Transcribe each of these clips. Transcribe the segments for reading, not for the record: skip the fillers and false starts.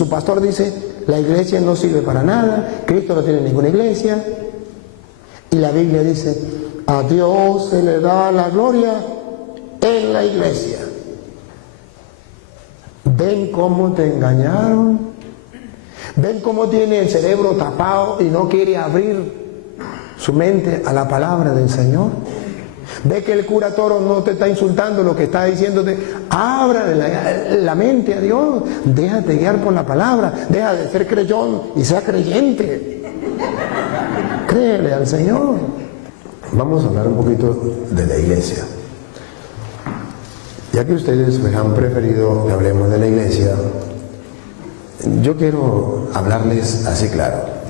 su pastor dice, la iglesia no sirve para nada, Cristo no tiene ninguna iglesia. Y la Biblia dice, a Dios se le da la gloria en la iglesia. ¿Ven cómo te engañaron? ¿Ven cómo tiene el cerebro tapado y no quiere abrir su mente a la palabra del Señor? ¿Ve que el cura Toro no te está insultando, lo que está diciéndote? Ábrale la mente a Dios, déjate guiar por la palabra, deja de ser creyón y sea creyente. Créele al Señor. Vamos a hablar un poquito de la iglesia. Ya que ustedes pues, han preferido que hablemos de la iglesia, yo quiero hablarles así claro.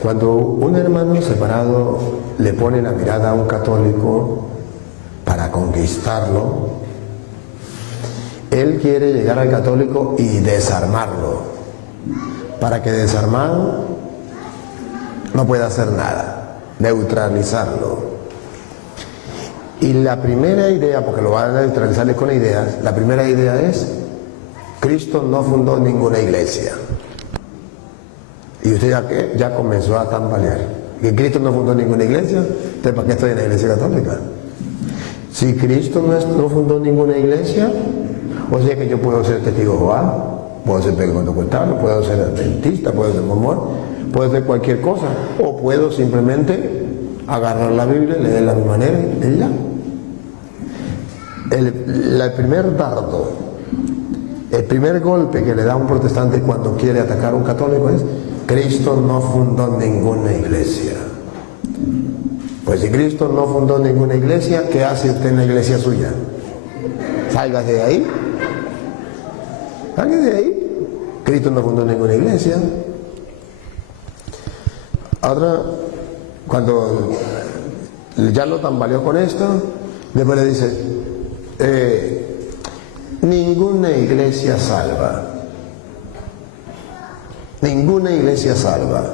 Cuando un hermano separado le pone la mirada a un católico para conquistarlo, él quiere llegar al católico y desarmarlo, para que desarmado no pueda hacer nada, neutralizarlo. Y la primera idea, porque lo van a neutralizarles con ideas, la primera idea es, Cristo no fundó ninguna iglesia. Y usted ya comenzó a tambalear. Que Cristo no fundó ninguna iglesia, ¿entonces para qué estoy en la iglesia católica? Si Cristo no fundó ninguna iglesia, o sea que yo puedo ser testigo de Jehová, puedo ser pentecostal, puedo ser adventista, puedo ser mormón, puedo ser cualquier cosa, o puedo simplemente agarrar la Biblia, leerla a mi manera y ya. El primer dardo, el primer golpe que le da un protestante cuando quiere atacar a un católico es: Cristo no fundó ninguna iglesia. Pues si Cristo no fundó ninguna iglesia, ¿qué hace usted en la iglesia suya? Sálgase de ahí. Sálgase de ahí. Cristo no fundó ninguna iglesia. Ahora, cuando ya lo tambaleó con esto, después le dice, ninguna iglesia salva. Ninguna iglesia salva.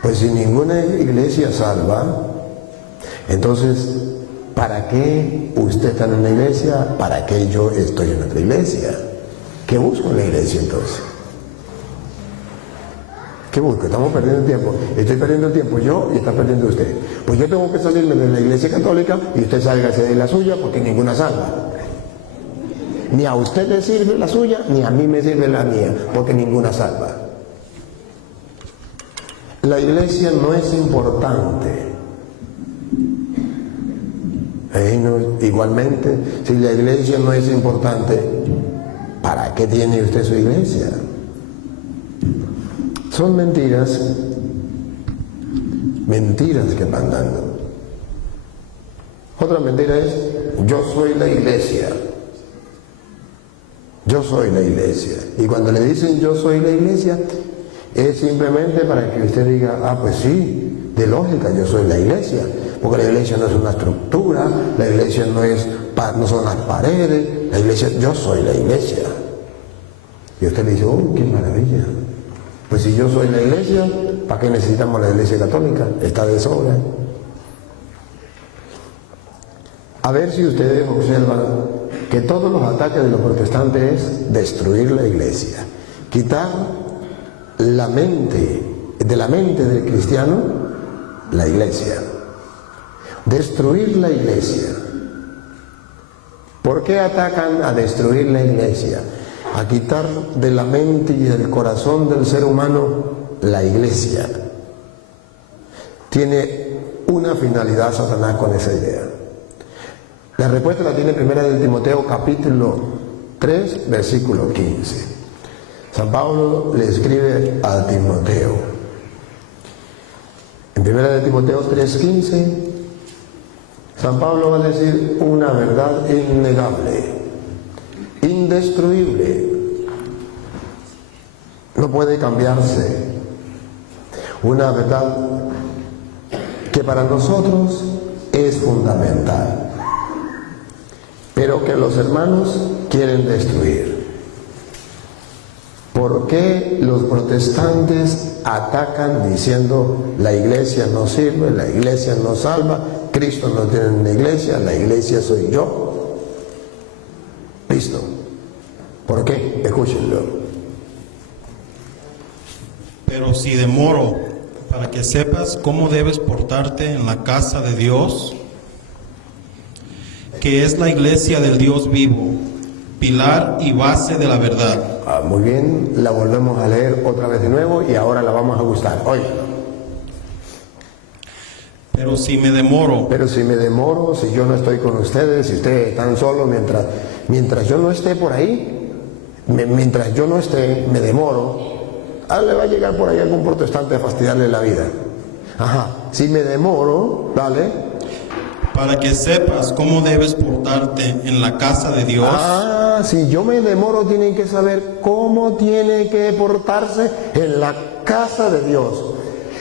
Pues si ninguna iglesia salva, entonces, ¿para qué usted está en una iglesia? ¿Para qué yo estoy en otra iglesia? ¿Qué busco en la iglesia entonces? ¿Qué busco? Estamos perdiendo tiempo. Estoy perdiendo tiempo yo y está perdiendo usted. Pues yo tengo que salirme de la iglesia católica y usted sálgase de la suya, porque ninguna salva. Ni a usted le sirve la suya, ni a mí me sirve la mía, porque ninguna salva. La iglesia no es importante. Igualmente, si la iglesia no es importante, ¿para qué tiene usted su iglesia? Son mentiras que van dando. Otra mentira es, yo soy la iglesia. Yo soy la iglesia. Y cuando le dicen yo soy la iglesia, es simplemente para que usted diga, ah, pues sí, de lógica, yo soy la iglesia. Porque la iglesia no es una estructura, la iglesia no son las paredes, la iglesia, yo soy la iglesia. Y usted le dice, oh, qué maravilla. Pues si yo soy la iglesia, ¿para qué necesitamos la iglesia católica? Está de sobra. A ver si ustedes observan que todos los ataques de los protestantes es destruir la iglesia, quitar de la mente del cristiano la iglesia, destruir la iglesia. ¿Por qué atacan a destruir la iglesia? A quitar de la mente y del corazón del ser humano la iglesia. Tiene una finalidad Satanás con esa idea. La respuesta la tiene primera de Timoteo capítulo 3 versículo 15. San Pablo le escribe a Timoteo. En primera de Timoteo 3:15, San Pablo va a decir una verdad innegable, indestruible, no puede cambiarse, una verdad que para nosotros es fundamental, pero que los hermanos quieren destruir. ¿Por qué los protestantes atacan diciendo la iglesia no sirve, la iglesia no salva, Cristo no tiene una iglesia, la iglesia soy yo? Listo. ¿Por qué? Escúchenlo. Pero si demoro, para que sepas cómo debes portarte en la casa de Dios, que es la iglesia del Dios vivo, pilar y base de la verdad. Muy bien, la volvemos a leer otra vez de nuevo y ahora la vamos a gustar. Óigalo. Pero si me demoro, si yo no estoy con ustedes, si ustedes están solos, mientras yo no esté por ahí, mientras yo no esté, me demoro, le va a llegar por ahí algún protestante a fastidiarle la vida. Ajá, si me demoro, dale. para que sepas cómo debes portarte en la casa de Dios. Si yo me demoro, tienen que saber cómo tiene que portarse en la casa de Dios.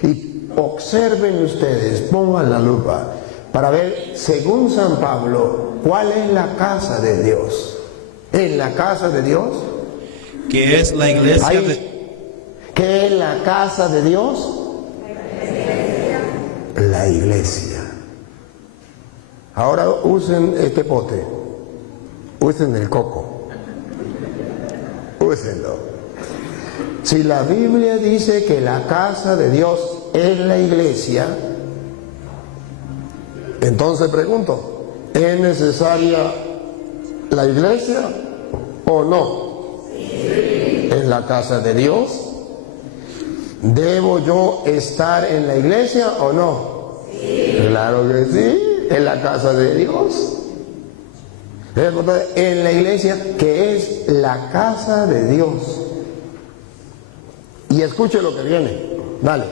Y observen ustedes, pongan la lupa para ver, según San Pablo, cuál es la casa de Dios. En la casa de Dios, que es la iglesia ¿qué es la casa de Dios? La iglesia. Ahora usen este pote, usen el coco, úsenlo. Si la Biblia dice que la casa de Dios es la iglesia, entonces pregunto, ¿es necesaria la iglesia o no? Sí. ¿Es la casa de Dios? ¿Debo yo estar en la iglesia o no? Sí. Claro que sí, es la casa de Dios. En la iglesia, que es la casa de Dios. Y escuche lo que viene, dale.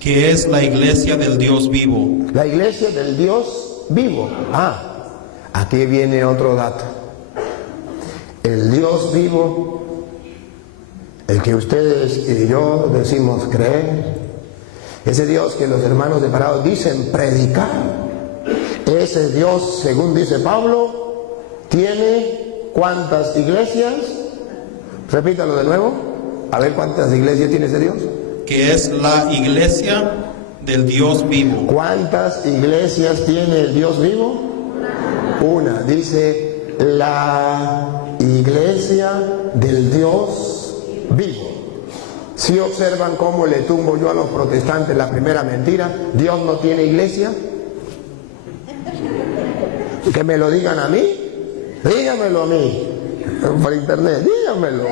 Que es la iglesia del Dios vivo. La iglesia del Dios vivo. Aquí viene otro dato. El Dios vivo, el que ustedes y yo decimos creer, ese Dios que los hermanos separados dicen predicar, ese Dios, según dice Pablo, tiene ¿cuántas iglesias? Repítalo de nuevo, a ver cuántas iglesias tiene ese Dios. Que es la iglesia del Dios vivo. ¿Cuántas iglesias tiene el Dios vivo? Una. Dice la iglesia del Dios vivo. Si observan cómo le tumbo yo a los protestantes la primera mentira, Dios no tiene iglesia. Que me lo digan a mí, dígamelo a mí, por internet, dígamelo,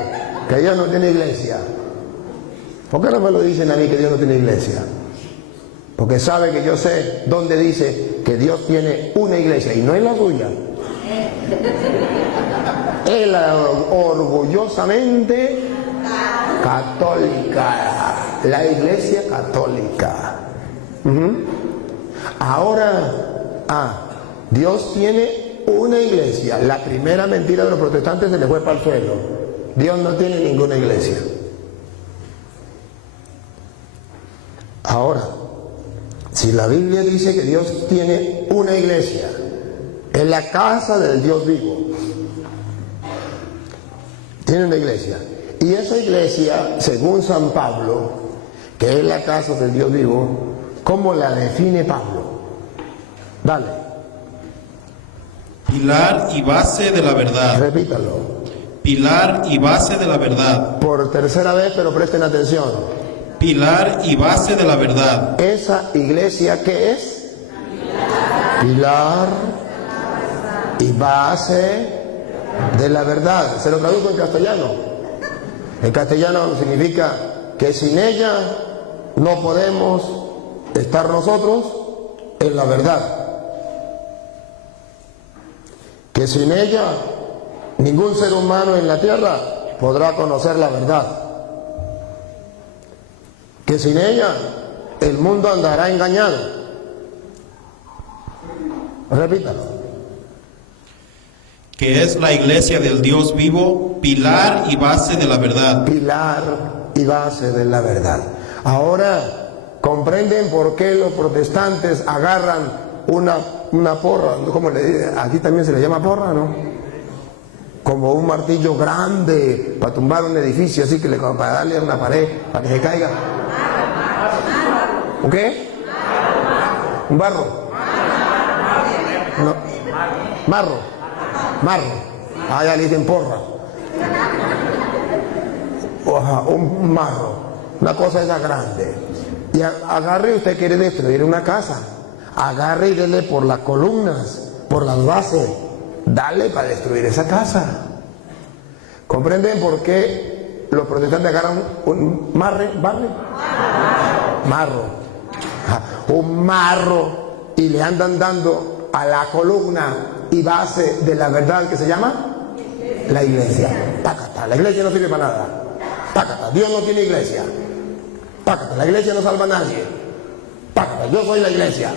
que Dios no tiene iglesia. ¿Por qué no me lo dicen a mí que Dios no tiene iglesia? Porque sabe que yo sé dónde dice que Dios tiene una iglesia y no es la suya. Es la orgullosamente católica, la iglesia católica. Ahora, Dios tiene una iglesia. La primera mentira de los protestantes se les fue para el suelo. Dios no tiene ninguna iglesia. Ahora, si la Biblia dice que Dios tiene una iglesia, es la casa del Dios vivo. Tiene una iglesia. Y esa iglesia, según San Pablo, que es la casa del Dios vivo, ¿cómo la define Pablo? Dale. Pilar y base de la verdad. Repítalo. Pilar y base de la verdad. Por tercera vez, pero presten atención. Pilar y base de la verdad. ¿Esa iglesia qué es? Pilar y base de la verdad. Se lo traduzco en castellano. En castellano significa que sin ella no podemos estar nosotros en la verdad. Que sin ella ningún ser humano en la tierra podrá conocer la verdad. Que sin ella el mundo andará engañado. Repítalo. Que es la iglesia del Dios vivo, pilar y base de la verdad. Pilar y base de la verdad. Ahora, ¿comprenden por qué los protestantes agarran una porra? ¿Cómo le dicen? Aquí también se le llama porra, ¿no? Como un martillo grande para tumbar un edificio, así que para darle a una pared, para que se caiga. ¿Un qué? ¿Un barro? No. Marro. Ya le dicen porra. un marro, una cosa esa grande, y agarre y usted quiere destruir una casa, agarre y dele por las columnas, por las bases, dale para destruir esa casa. ¿Comprenden por qué los protestantes agarran un marro y le andan dando a la columna y base de la verdad que se llama la iglesia? Pácata, la iglesia no sirve para nada. Pácata, Dios no tiene iglesia. Pácata, la iglesia no salva a nadie. Pácata, yo soy la iglesia.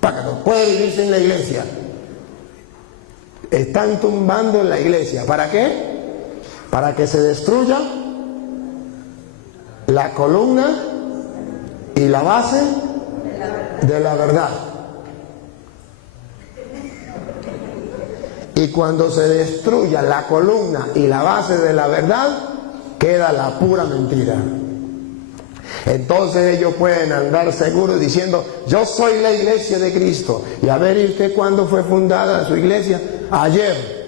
Pácata, puede vivir sin la iglesia. Están tumbando la iglesia. ¿Para qué? Para que se destruya la columna y la base de la verdad. Y cuando se destruya la columna y la base de la verdad, queda la pura mentira. Entonces ellos pueden andar seguros diciendo: yo soy la iglesia de Cristo. Y a ver, ¿y usted cuándo fue fundada su iglesia? Ayer.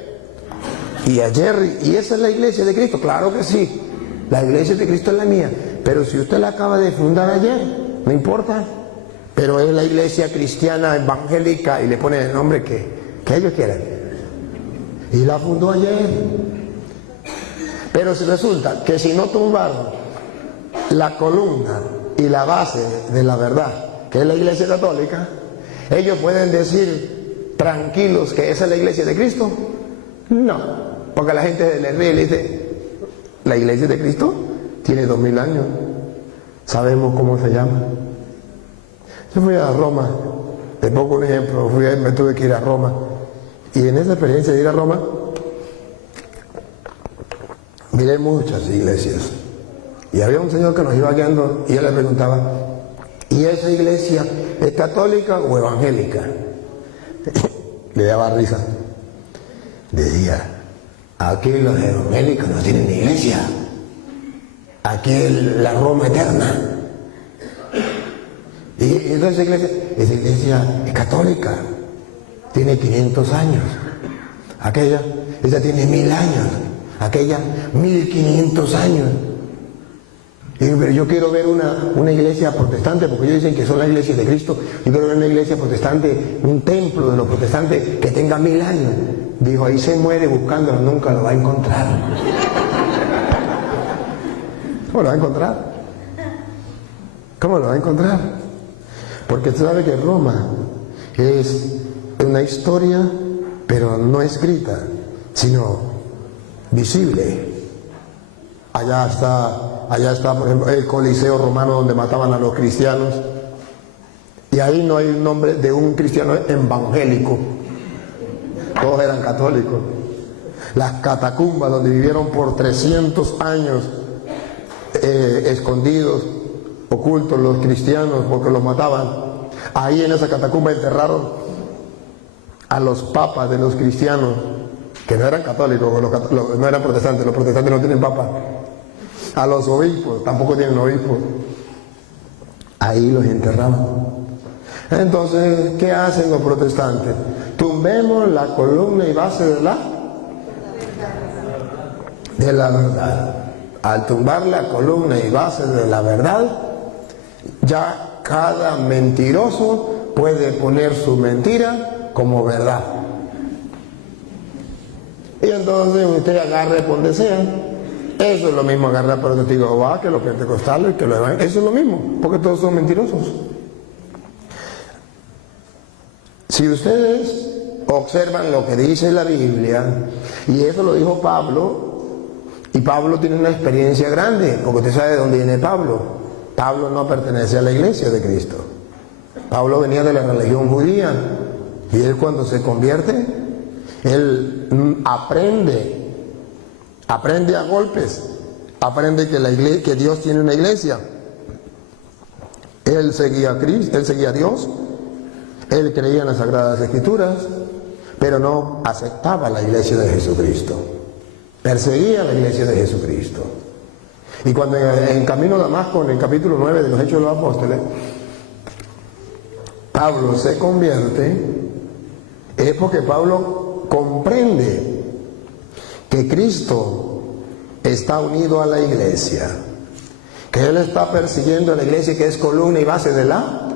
Y esa es la iglesia de Cristo. Claro que sí, la iglesia de Cristo es la mía. Pero si usted la acaba de fundar ayer, no importa. Pero es la iglesia cristiana evangélica y le ponen el nombre que ellos quieran. Y la fundó ayer. Pero si resulta que si no tumbaron la columna y la base de la verdad, que es la iglesia católica, ellos pueden decir tranquilos que esa es la iglesia de Cristo. No, porque la gente le ríe y le dice: la iglesia de Cristo tiene 2000 años, sabemos cómo se llama. Yo fui a Roma, te pongo un ejemplo, me tuve que ir a Roma, y en esa experiencia de ir a Roma miré muchas iglesias, y había un señor que nos iba guiando y yo le preguntaba: ¿y esa iglesia es católica o evangélica? Le daba risa. Decía: aquí los evangélicos no tienen iglesia, aquí es la Roma eterna. Y entonces esa iglesia es católica, tiene 500 años, esa tiene 1000 años, aquella 1500 años. Y digo: pero yo quiero ver una iglesia protestante, porque ellos dicen que son las iglesias de Cristo. Yo quiero ver una iglesia protestante, un templo de los protestantes que tenga 1000 años. Dijo: ahí se muere buscándolo, nunca lo va a encontrar. ¿Cómo lo va a encontrar? ¿Cómo lo va a encontrar? Porque usted sabe que Roma es una historia, pero no escrita, sino visible. Allá está, por ejemplo, el Coliseo romano donde mataban a los cristianos. Y ahí no hay un nombre de un cristiano evangélico. Todos eran católicos. Las catacumbas donde vivieron por 300 años escondidos, ocultos los cristianos porque los mataban. Ahí en esa catacumba enterraron a los papas de los cristianos, que no eran católicos, no eran protestantes. Los protestantes no tienen papa. A los obispos tampoco tienen obispos. Ahí los enterraban. Entonces, ¿qué hacen los protestantes? Tumbemos la columna y base de la verdad. Al tumbar la columna y base de la verdad, ya cada mentiroso puede poner su mentira como verdad. Y entonces usted agarre por donde sea. Eso es lo mismo agarrar por los testigos de Jehová que los pentecostales, que los evangélicos. Eso es lo mismo, porque todos son mentirosos. Si ustedes observan lo que dice la Biblia, y eso lo dijo Pablo, y Pablo tiene una experiencia grande, porque usted sabe de dónde viene Pablo. Pablo no pertenece a la iglesia de Cristo. Pablo venía de la religión judía, y él cuando se convierte, él aprende a golpes, aprende que Dios tiene una iglesia. Él seguía a Cristo, él seguía a Dios, él creía en las Sagradas Escrituras, pero no aceptaba la iglesia de Jesucristo. Perseguía la iglesia de Jesucristo. Y cuando en camino a Damasco, en el capítulo 9 de los Hechos de los Apóstoles, Pablo se convierte, es porque Pablo comprende que Cristo está unido a la iglesia, que Él está persiguiendo a la iglesia, que es columna y base de la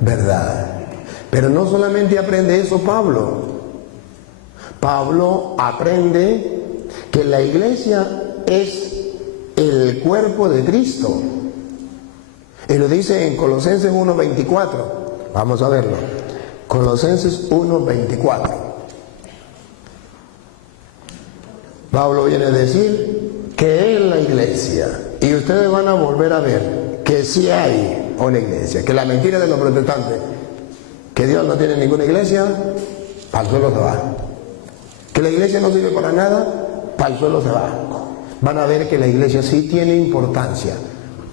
verdad. Pero no solamente aprende eso Pablo. Pablo aprende que la iglesia es el cuerpo de Cristo. Y lo dice en Colosenses 1:24. Vamos a verlo. Colosenses 1:24. Pablo viene a decir que es la iglesia. Y ustedes van a volver a ver que sí hay una iglesia. Que la mentira de los protestantes, que Dios no tiene ninguna iglesia, para el suelo se va. Que la iglesia no sirve para nada, para el suelo se va. Van a ver que la iglesia sí tiene importancia.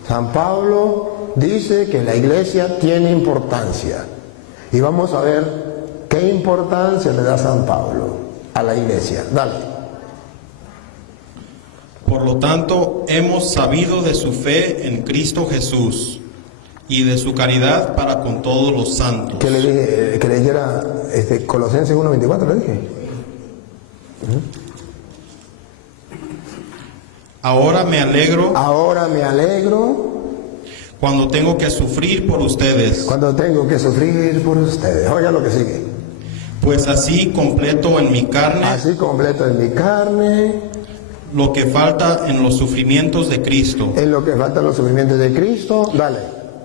San Pablo dice que la iglesia tiene importancia. Y vamos a ver qué importancia le da San Pablo a la iglesia. Dale. Por lo tanto, hemos sabido de su fe en Cristo Jesús y de su caridad para con todos los santos. ¿Qué le dije? Que leyera Colosenses 1:24, le dije. Ahora me alegro cuando tengo que sufrir por ustedes. Cuando tengo que sufrir por ustedes. Oiga lo que sigue. Pues así completo en mi carne lo que falta en los sufrimientos de Cristo. En lo que faltan los sufrimientos de Cristo, dale.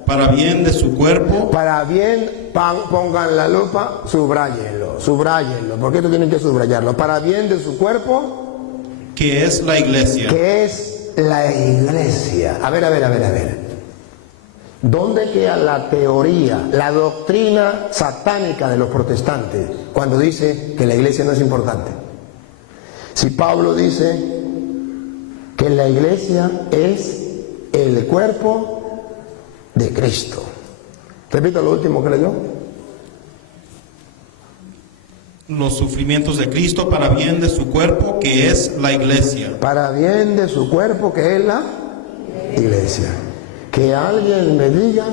Para bien de su cuerpo. Para bien, pongan la lupa, subrayenlo. ¿Por qué tú tienes que subrayarlo? Para bien de su cuerpo. Que es la iglesia. Que es la iglesia. A ver. ¿Dónde queda la teoría, la doctrina satánica de los protestantes cuando dice que la iglesia no es importante? Si Pablo dice que la iglesia es el cuerpo de Cristo. Repito lo último que leyó. Los sufrimientos de Cristo para bien de su cuerpo, que es la iglesia. Para bien de su cuerpo, que es la iglesia. Que alguien me diga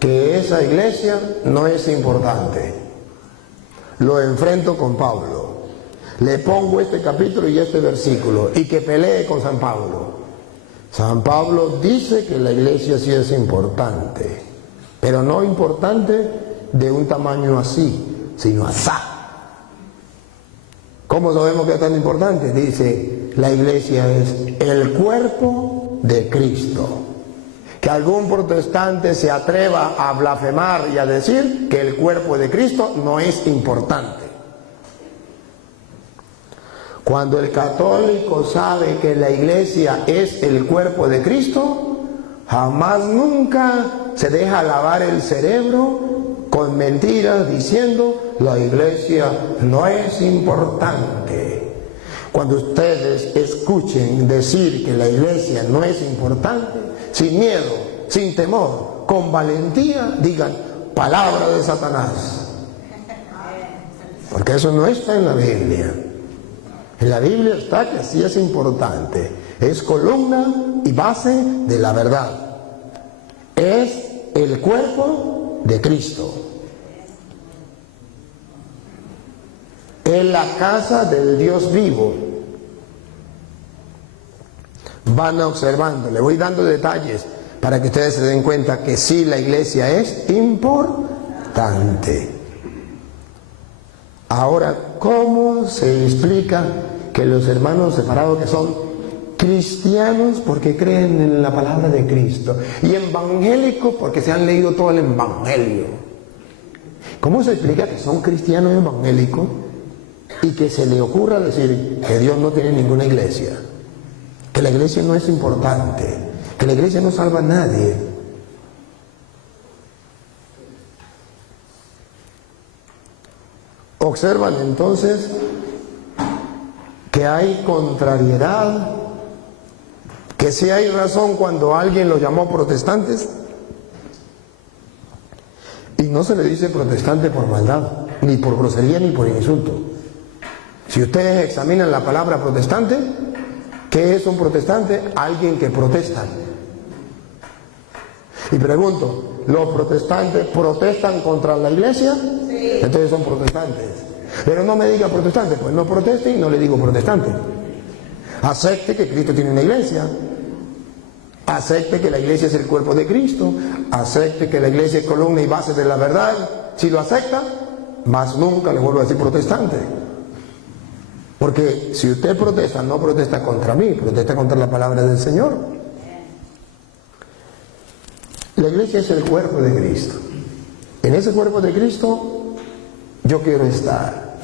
que esa iglesia no es importante. Lo enfrento con Pablo. Le pongo este capítulo y este versículo y que pelee con San Pablo. San Pablo dice que la iglesia sí es importante, pero no importante de un tamaño así, sino asá. ¿Cómo sabemos que es tan importante? Dice, la iglesia es el cuerpo de Cristo. Que algún protestante se atreva a blasfemar y a decir que el cuerpo de Cristo no es importante. Cuando el católico sabe que la iglesia es el cuerpo de Cristo, jamás nunca se deja lavar el cerebro con mentiras diciendo la iglesia no es importante. Cuando ustedes escuchen decir que la iglesia no es importante, sin miedo, sin temor, con valentía, digan palabra de Satanás. Porque eso no está en la Biblia. En la Biblia está que sí es importante. Es columna y base de la verdad. Es el cuerpo de Cristo. Es la casa del Dios vivo. Van observando, le voy dando detalles para que ustedes se den cuenta que sí, la iglesia es importante. Ahora, ¿cómo se explica que los hermanos separados que son cristianos porque creen en la palabra de Cristo y evangélicos porque se han leído todo el evangelio? ¿Cómo se explica que son cristianos evangélicos y que se le ocurra decir que Dios no tiene ninguna iglesia? Que la iglesia no es importante, que la iglesia no salva a nadie. Observan entonces que hay contrariedad, que sí hay razón cuando alguien los llamó protestantes, y no se le dice protestante por maldad, ni por grosería, ni por insulto. Si ustedes examinan la palabra protestante, ¿qué es un protestante? Alguien que protesta. Y pregunto, ¿los protestantes protestan contra la iglesia? Sí. Entonces son protestantes. Pero no me diga protestante, pues no proteste y no le digo protestante. Acepte que Cristo tiene una iglesia. Acepte que la iglesia es el cuerpo de Cristo. Acepte que la iglesia es columna y base de la verdad. Si lo acepta, más nunca le vuelvo a decir protestante. Porque si usted protesta, no protesta contra mí, protesta contra la palabra del Señor. La iglesia es el cuerpo de Cristo. En ese cuerpo de Cristo yo quiero estar.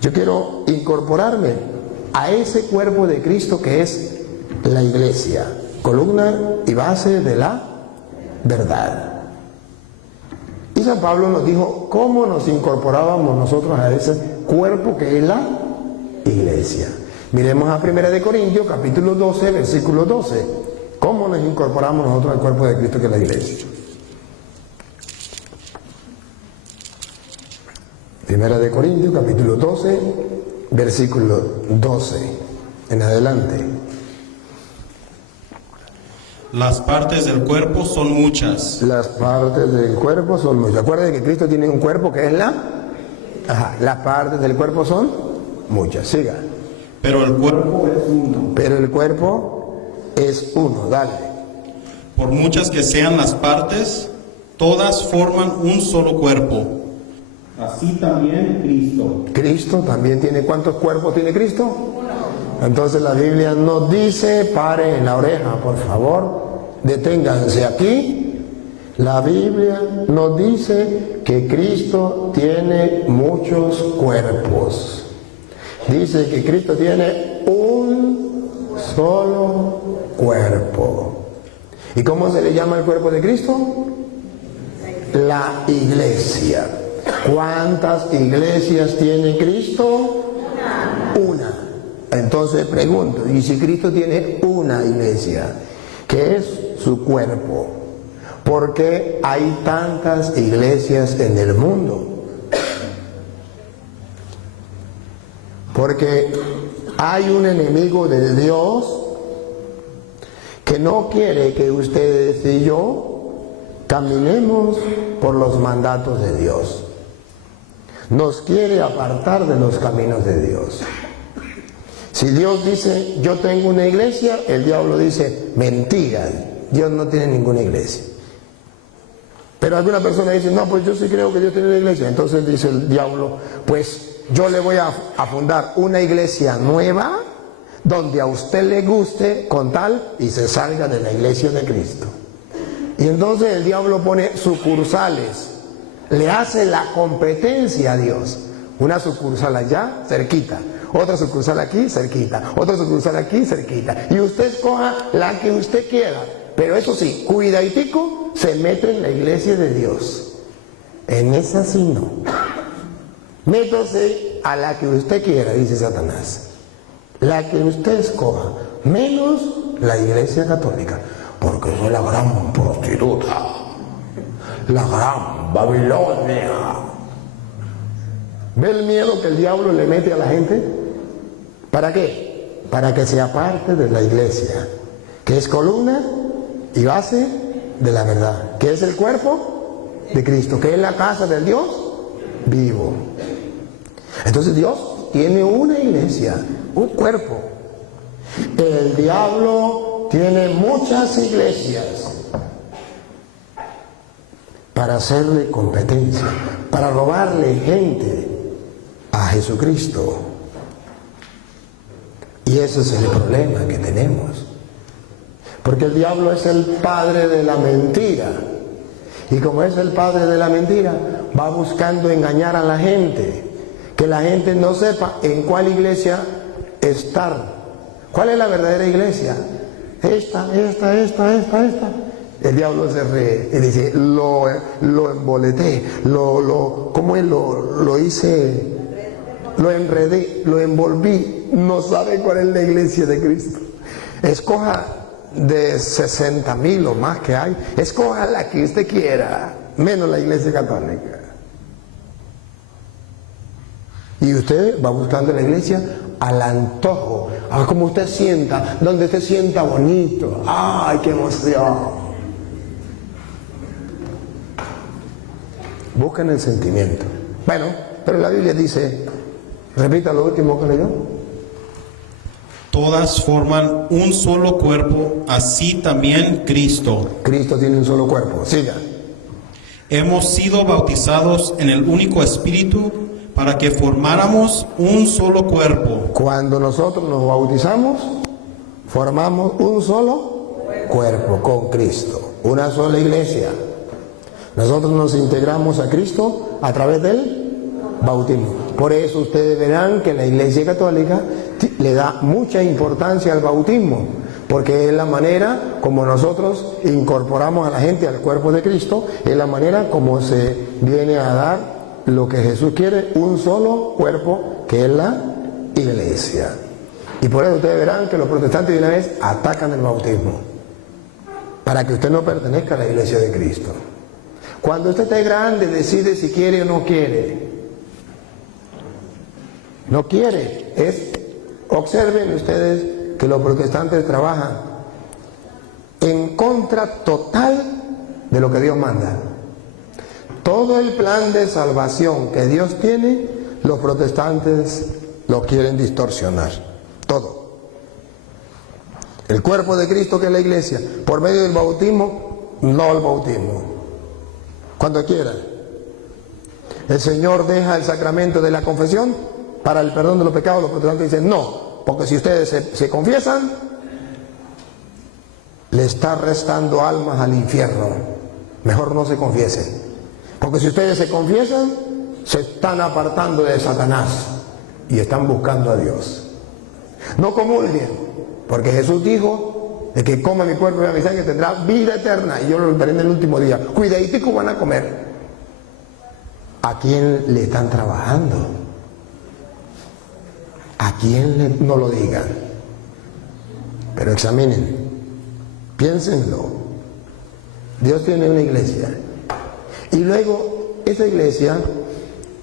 Yo quiero incorporarme a ese cuerpo de Cristo que es la iglesia, columna y base de la verdad. Y San Pablo nos dijo cómo nos incorporábamos nosotros a ese cuerpo que es la iglesia. Miremos a 1 Corintios capítulo 12, versículo 12. ¿Cómo nos incorporamos nosotros al cuerpo de Cristo que es la iglesia? 1 Corintios capítulo 12, versículo 12 en adelante. Las partes del cuerpo son muchas. Las partes del cuerpo son muchas. Acuérdense que Cristo tiene un cuerpo que es la... las partes del cuerpo son muchas. Siga. Pero el cuerpo es uno. Pero el cuerpo es uno. Dale. Por muchas que sean las partes, todas forman un solo cuerpo. Así también Cristo. Cristo también tiene... ¿Cuántos cuerpos tiene Cristo? Uno. Entonces la Biblia nos dice, pare en la oreja, por favor, deténganse aquí. La Biblia nos dice que Cristo tiene muchos cuerpos. Dice que Cristo tiene un solo cuerpo. ¿Y cómo se le llama el cuerpo de Cristo? La iglesia. ¿Cuántas iglesias tiene Cristo? Una. Entonces pregunto, ¿y si Cristo tiene una iglesia, que es su cuerpo? ¿Por qué hay tantas iglesias en el mundo? Porque hay un enemigo de Dios que no quiere que ustedes y yo caminemos por los mandatos de Dios. Nos quiere apartar de los caminos de Dios. Si Dios dice, yo tengo una iglesia, el diablo dice, mentira, Dios no tiene ninguna iglesia. Pero alguna persona dice, no, pues yo sí creo que Dios tiene una iglesia. Entonces dice el diablo, pues yo le voy a fundar una iglesia nueva, donde a usted le guste, con tal, y se salga de la iglesia de Cristo. Y entonces el diablo pone sucursales, le hace la competencia a Dios. Una sucursal allá, cerquita. Otra sucursal aquí, cerquita. Otra sucursal aquí, cerquita. Y usted escoja la que usted quiera. Pero eso sí, cuidaditico, se mete en la iglesia de Dios. En esa sí no. Métase a la que usted quiera, dice Satanás. La que usted escoja. Menos la iglesia católica. Porque es la gran prostituta. La gran Babilonia. ¿Ve el miedo que el diablo le mete a la gente? ¿Para qué? Para que se aparte de la iglesia, que es columna y base de la verdad, que es el cuerpo de Cristo, que es la casa del Dios vivo. Entonces Dios tiene una iglesia, un cuerpo. El diablo tiene muchas iglesias para hacerle competencia, para robarle gente a Jesucristo. Y ese es el problema que tenemos. Porque el diablo es el padre de la mentira. Y como es el padre de la mentira, va buscando engañar a la gente. Que la gente no sepa en cuál iglesia estar. ¿Cuál es la verdadera iglesia? Esta. El diablo se ríe y dice, lo emboleté, ¿cómo es? Lo hice, lo enredé, lo envolví. No sabe cuál es la iglesia de Cristo. Escoja de 60,000 o más que hay, escoja la que usted quiera, menos la iglesia católica. Y usted va buscando la iglesia al antojo, a como usted sienta, donde usted sienta bonito. ¡Ay, qué emoción! Buscan el sentimiento. Bueno, pero la Biblia dice, repita lo último que leyó. Todas forman un solo cuerpo, así también Cristo. Cristo tiene un solo cuerpo. Siga. Hemos sido bautizados en el único Espíritu para que formáramos un solo cuerpo. Cuando nosotros nos bautizamos, formamos un solo cuerpo con Cristo, una sola iglesia. Nosotros nos integramos a Cristo a través del bautismo. Por eso ustedes verán que la Iglesia Católica le da mucha importancia al bautismo, porque es la manera como nosotros incorporamos a la gente al cuerpo de Cristo, es la manera como se viene a dar lo que Jesús quiere, un solo cuerpo, que es la iglesia. Y por eso ustedes verán que los protestantes de una vez atacan el bautismo, para que usted no pertenezca a la iglesia de Cristo. Cuando usted esté grande, decide si quiere o no quiere. No quiere. Observen ustedes que los protestantes trabajan en contra total de lo que Dios manda. Todo el plan de salvación que Dios tiene, los protestantes lo quieren distorsionar. Todo. El cuerpo de Cristo, que es la iglesia, por medio del bautismo, no el bautismo. Cuando quiera. El Señor deja el sacramento de la confesión para el perdón de los pecados. Los protestantes dicen no, porque si ustedes se confiesan, le está restando almas al infierno. Mejor no se confiesen, porque si ustedes se confiesan, se están apartando de Satanás y están buscando a Dios. No comulguen, porque Jesús dijo: el que coma mi cuerpo y beba mi sangre tendrá vida eterna, y yo lo daré en el último día. Cuidadito van a comer. ¿A quién le están trabajando? ¿A quién no lo digan? Pero examinen, piénsenlo. Dios tiene una iglesia, y luego esa iglesia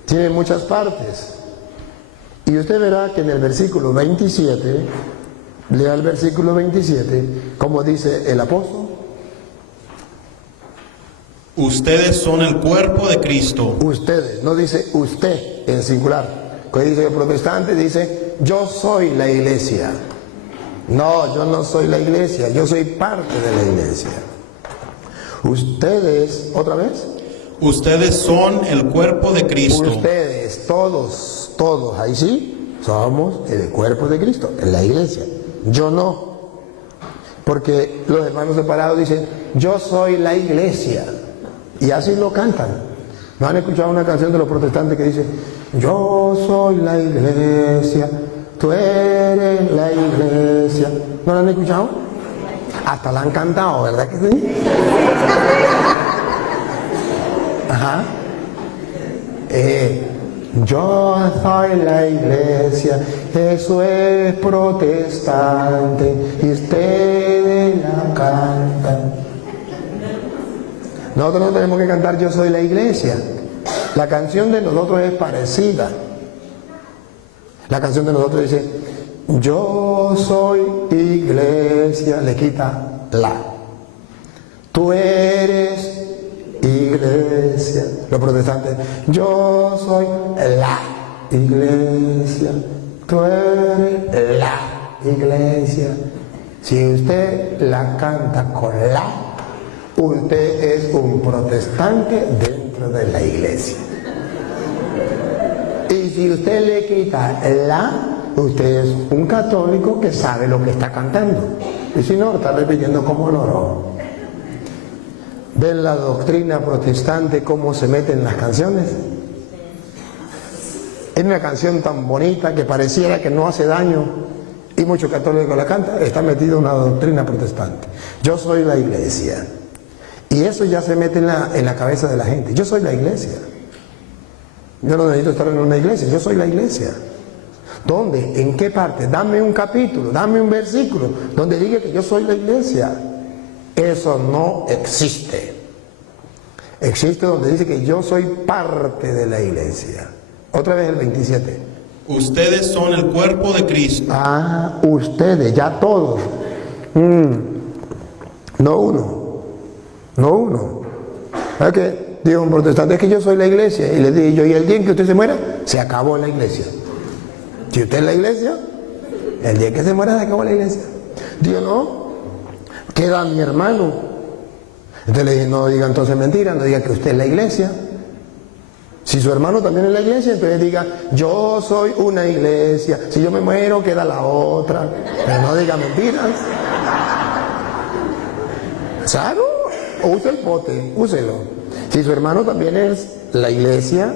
tiene muchas partes. Y usted verá que en el versículo 27, lea el versículo 27, como dice el apóstol: ustedes son el cuerpo de Cristo. Ustedes, no dice usted en singular. Cuando dice el protestante, dice yo soy la iglesia. No, yo no soy la iglesia, yo soy parte de la iglesia. Ustedes, otra vez. Ustedes son el cuerpo de Cristo. Ustedes, todos, ahí sí, somos el cuerpo de Cristo, en la iglesia. Yo no. Porque los hermanos separados dicen, yo soy la iglesia. Y así lo cantan. ¿No han escuchado una canción de los protestantes que dice, yo soy la iglesia, tú eres la iglesia? ¿No la han escuchado? Hasta la han cantado, ¿verdad que sí? Ajá. Yo soy la iglesia, eso es protestante, y ustedes la cantan. Nosotros no tenemos que cantar yo soy la iglesia. La canción de nosotros es parecida. La canción de nosotros dice, yo soy iglesia, le quita la. Tú eres iglesia. Los protestantes, yo soy la iglesia, tú eres la iglesia. Si usted la canta con la, usted es un protestante dentro de la iglesia. Y si usted le quita la, usted es un católico que sabe lo que está cantando. Y si no, está repitiendo como loro. ¿Ven la doctrina protestante cómo se mete en las canciones? Es una canción tan bonita que pareciera que no hace daño y muchos católicos la cantan. Está metido en una doctrina protestante. Yo soy la iglesia. Y eso ya se mete en la cabeza de la gente. Yo soy la iglesia. Yo no necesito estar en una iglesia, yo soy la iglesia. ¿Dónde? ¿En qué parte? Dame un capítulo, dame un versículo donde diga que yo soy la iglesia. Eso no existe. Existe donde dice que yo soy parte de la iglesia. Otra vez el 27. Ustedes son el cuerpo de Cristo. Ah, ustedes, ya todos. No uno. No uno. ¿Sabes qué? Dijo un protestante, es que yo soy la iglesia. Y le dije yo, y el día en que usted se muera, se acabó la iglesia. Si usted es la iglesia, El día que se muera se acabó la iglesia. Dios no, queda mi hermano. Entonces le dije, no diga entonces mentira, no diga que usted es la iglesia. Si su hermano también es la iglesia, entonces diga, yo soy una iglesia. Si yo me muero, queda la otra. Pero no diga mentiras. ¿Sabe? O use el pote, úselo. Si su hermano también es la iglesia,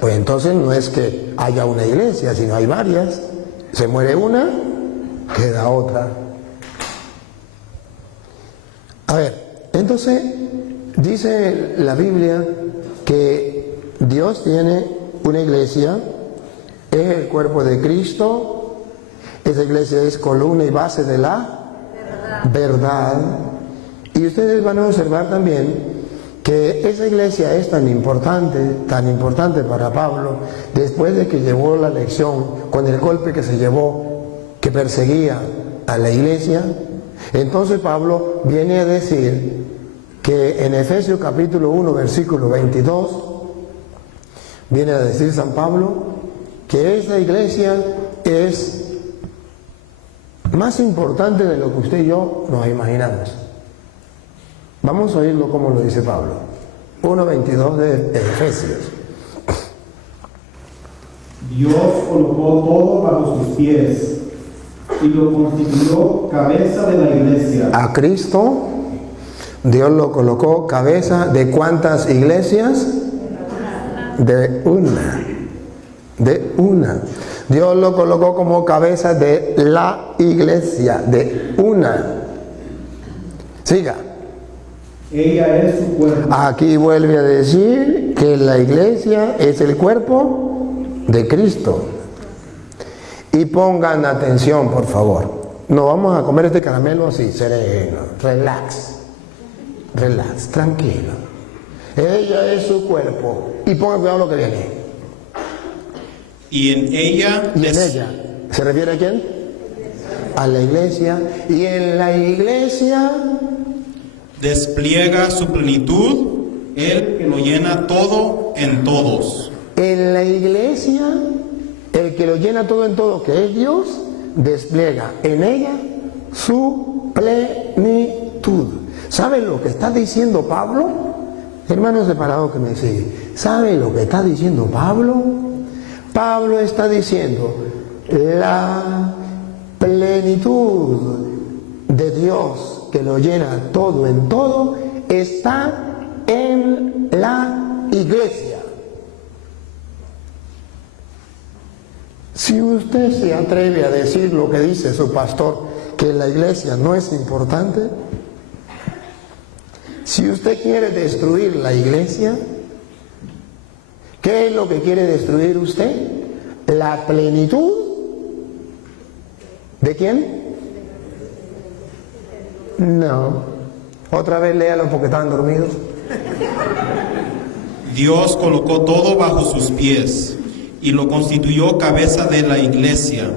pues entonces no es que haya una iglesia, sino hay varias. Se muere una, queda otra. A ver, entonces dice la Biblia que Dios tiene una iglesia, es el cuerpo de Cristo, esa iglesia es columna y base de la verdad. Y ustedes van a observar también que esa iglesia es tan importante para Pablo, después de que llevó la lección con el golpe que se llevó, que perseguía a la iglesia. Entonces Pablo viene a decir que en Efesios capítulo 1 versículo 22, viene a decir San Pablo que esa iglesia es más importante de lo que usted y yo nos imaginamos. Vamos a oírlo como lo dice Pablo. 1:22 de Efesios. Dios colocó todo bajo sus pies y lo constituyó cabeza de la iglesia. A Cristo, Dios lo colocó cabeza de ¿cuántas iglesias? De una. De una. Dios lo colocó como cabeza de la iglesia, de una. Siga. Ella es su cuerpo. Aquí vuelve a decir que la iglesia es el cuerpo de Cristo. Y pongan atención, por favor. No vamos a comer este caramelo así, sereno, relax, tranquilo. Ella es su cuerpo. Y pongan cuidado lo que viene. Y en ella. ¿Y en ella? ¿Se refiere a quién? A la iglesia. Y en la iglesia despliega su plenitud, el que lo llena todo en todos. En la iglesia, el que lo llena todo en todo, que es Dios, despliega en ella su plenitud. ¿Saben lo que está diciendo Pablo? Hermanos separados que me siguen, ¿saben lo que está diciendo Pablo? Pablo está diciendo la plenitud de Dios que lo llena todo en todo, está en la iglesia. Si usted se atreve a decir lo que dice su pastor, que la iglesia no es importante, si usted quiere destruir la iglesia, ¿qué es lo que quiere destruir usted? La plenitud. ¿De quién? No. Otra vez léalo porque estaban dormidos. Dios colocó todo bajo sus pies y lo constituyó cabeza de la iglesia.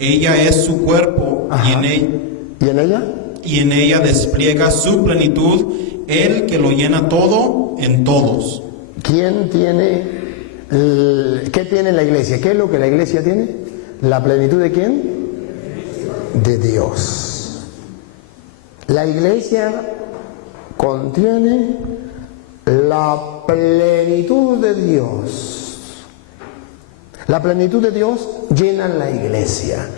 Ella es su cuerpo. Ajá. ¿Y en ella? Y en ella despliega su plenitud, el que lo llena todo en todos. ¿Quién tiene? ¿Qué tiene la iglesia? ¿Qué es lo que la iglesia tiene? ¿La plenitud de quién? De Dios. La iglesia contiene la plenitud de Dios. La plenitud de Dios llena la iglesia.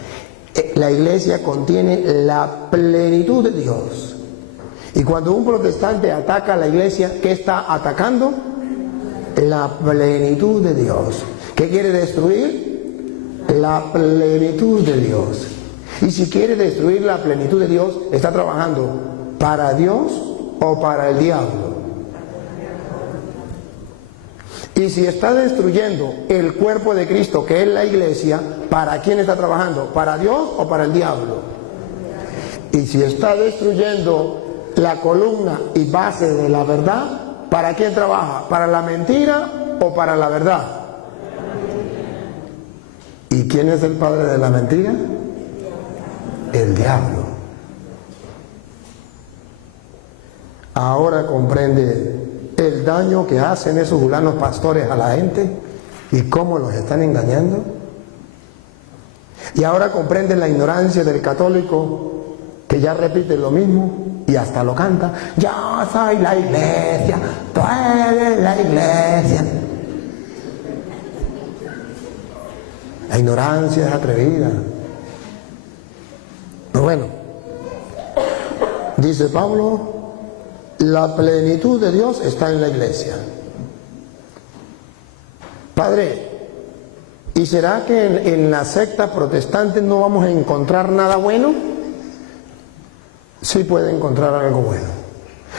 La iglesia contiene la plenitud de Dios. Y cuando un protestante ataca a la iglesia, ¿qué está atacando? La plenitud de Dios. ¿Qué quiere destruir? La plenitud de Dios. Y si quiere destruir la plenitud de Dios, ¿está trabajando para Dios o para el diablo? Y si está destruyendo el cuerpo de Cristo, que es la iglesia, ¿para quién está trabajando? ¿Para Dios o para el diablo? Y si está destruyendo la columna y base de la verdad, ¿para quién trabaja? ¿Para la mentira o para la verdad? ¿Y quién es el padre de la mentira? El diablo. Ahora comprende el daño que hacen esos fulanos pastores a la gente y cómo los están engañando. Y ahora comprenden la ignorancia del católico que ya repite lo mismo y hasta lo canta. Yo soy la iglesia, tú eres la iglesia. La ignorancia es atrevida. Bueno, dice Pablo, la plenitud de Dios está en la iglesia. Padre, ¿y será que en la secta protestante no vamos a encontrar nada bueno? Sí puede encontrar algo bueno.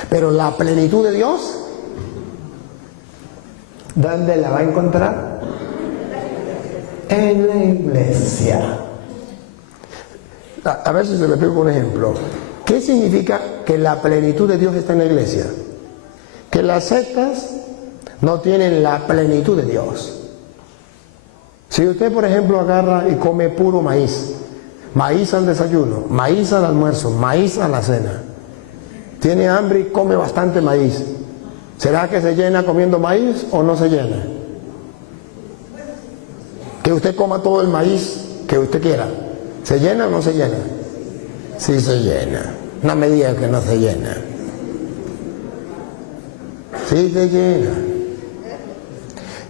Pero la plenitud de Dios, ¿dónde la va a encontrar? En la iglesia. A ver si se me explico un ejemplo. ¿Qué significa que la plenitud de Dios está en la iglesia? Que las sectas no tienen la plenitud de Dios. Si usted, por ejemplo, agarra y come puro maíz, maíz al desayuno, maíz al almuerzo, maíz a la cena, tiene hambre y come bastante maíz, ¿será que se llena comiendo maíz o no se llena? Que usted coma todo el maíz que usted quiera, ¿se llena o no se llena? Sí se llena. No me diga que no se llena. Sí se llena.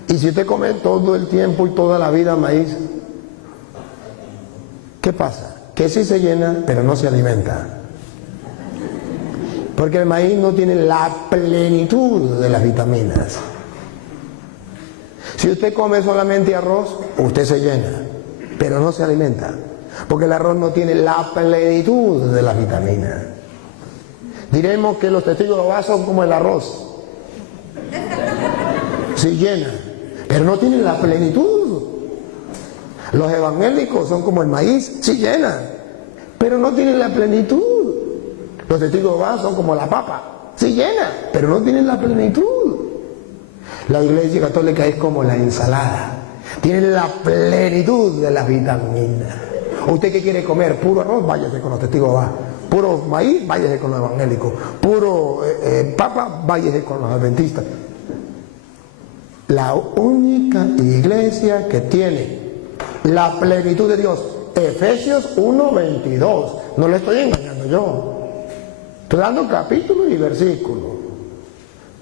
Y si usted come todo el tiempo y toda la vida maíz, ¿qué pasa? Que sí se llena, pero no se alimenta. Porque el maíz no tiene la plenitud de las vitaminas. Si usted come solamente arroz, usted se llena, pero no se alimenta. Porque el arroz no tiene la plenitud de las vitaminas. Diremos que los testigos de Jehová son como el arroz. Sí llena, pero no tienen la plenitud. Los evangélicos son como el maíz, sí llena, pero no tienen la plenitud. Los testigos de Jehová son como la papa, sí llena, pero no tienen la plenitud. La iglesia católica es como la ensalada, tiene la plenitud de las vitaminas. ¿Usted qué quiere comer? ¿Puro arroz? Váyase con los testigos de Jehová. ¿Puro maíz? Váyase con los evangélicos. ¿Puro papa? Váyase con los adventistas. La única iglesia que tiene la plenitud de Dios, Efesios 1:22. No le estoy engañando yo. Estoy dando capítulo y versículo.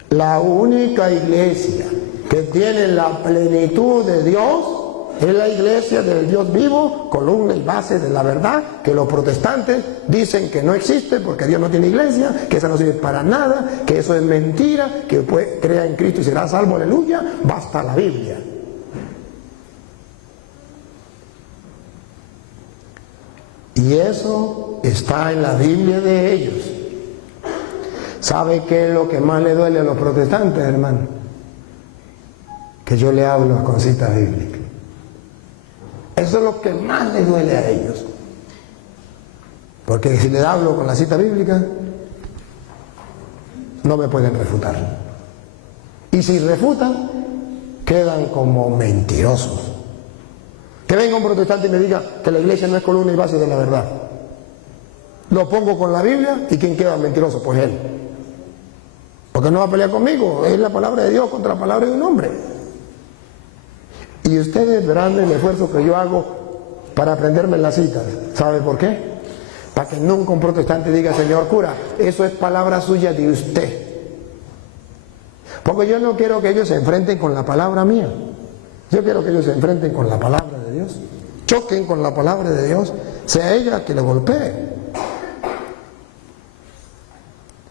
La única iglesia que tiene la plenitud de Dios es la iglesia del Dios vivo, columna y base de la verdad, que los protestantes dicen que no existe porque Dios no tiene iglesia, que esa no sirve para nada, que eso es mentira, que crea en Cristo y será salvo, aleluya. Basta la Biblia. Y eso está en la Biblia de ellos. ¿Sabe qué es lo que más le duele a los protestantes, hermano? Que yo le hablo con citas bíblicas. Eso es lo que más les duele a ellos. Porque si les hablo con la cita bíblica, no me pueden refutar. Y si refutan, quedan como mentirosos. Que venga un protestante y me diga que la iglesia no es columna y base de la verdad. Lo pongo con la Biblia y ¿quién queda mentiroso? Pues él. Porque no va a pelear conmigo, es la palabra de Dios contra la palabra de un hombre. Y ustedes verán el esfuerzo que yo hago para aprenderme las citas. ¿Sabe por qué? Para que nunca un protestante diga, señor cura, eso es palabra suya de usted. Porque yo no quiero que ellos se enfrenten con la palabra mía. Yo quiero que ellos se enfrenten con la palabra de Dios. Choquen con la palabra de Dios, sea ella que le golpee.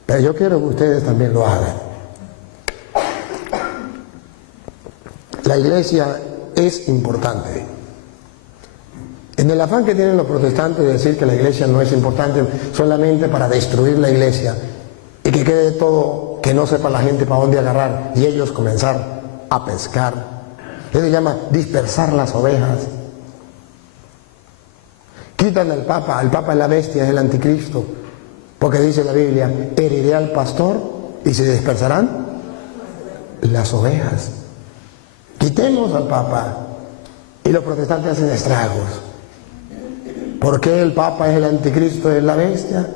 Pero yo quiero que ustedes también lo hagan. La iglesia es importante. En el afán que tienen los protestantes de decir que la iglesia no es importante solamente para destruir la iglesia y que quede todo, que no sepa la gente para dónde agarrar y ellos comenzar a pescar. Eso se llama dispersar las ovejas. Quitan al Papa, el Papa es la bestia, es el anticristo, porque dice la Biblia, heriré al pastor y se dispersarán las ovejas. Quitemos al Papa y los protestantes hacen estragos. ¿Por qué el Papa es el anticristo, es la bestia?